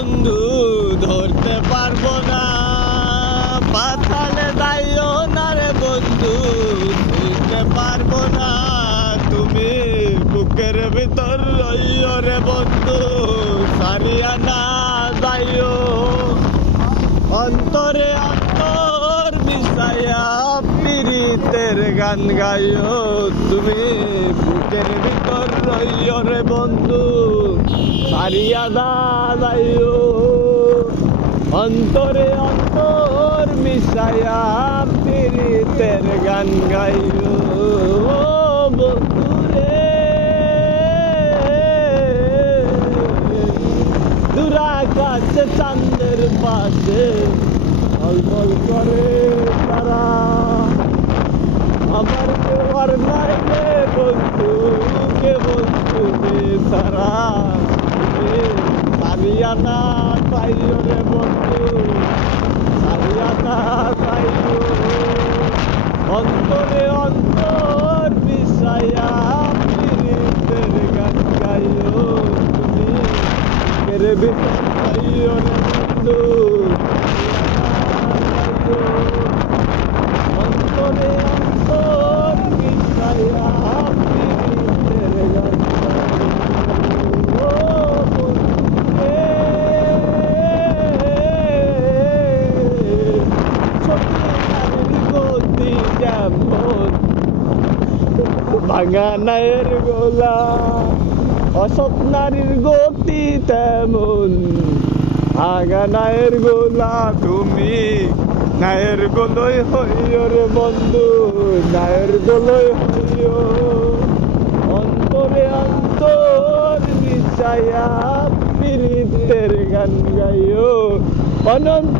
বন্ধু, ধরতে পারব না। পাথালে দাইও না রে বন্ধু, ধরতে পারব না। তুমি বুকের ভিতর রইও রে বন্ধু, সারিয়া না যাইও। অন্তরে অন্তর মিশাইয়া পীড়িতের গান গাইও। তুমি বুকের ভিতর রইও রে বন্ধু। সারিয়া দা যাইও অন্তরে অন্তর মিশাইয়া পীড়িতের গান গাইও ও বন্ধু রে দূরা কাছে চাঁদের পাশে ঝলঝল করে তারা। আমার কেউ আর নাই রে বন্ধু কে বন্ধু রে তারা সারিয়ানা পাইও রে বন্ধু। সারিয়ানা পাইও অন্তরে অন্তর মিশাইয়া পীড়িতের গান গাইও তুমি। কেরে ভিতর পাইও রে বন্ধু অন্তরে অন্তর মিশাইয়া পীড়িতের গান গাইও বন্ধু রে। গতি যেমন ভাঙা নায়ের গোলা অসৎ নারীর গতি তেমন। ভাঙা নায়ের গোলা, তুমি নায়ের গোলই হইও রে বন্ধু, নায়ের গোলই হইও। অন্তরে অন্তর মিশাইয়া পীড়িতের গান গাইও, অনন্ত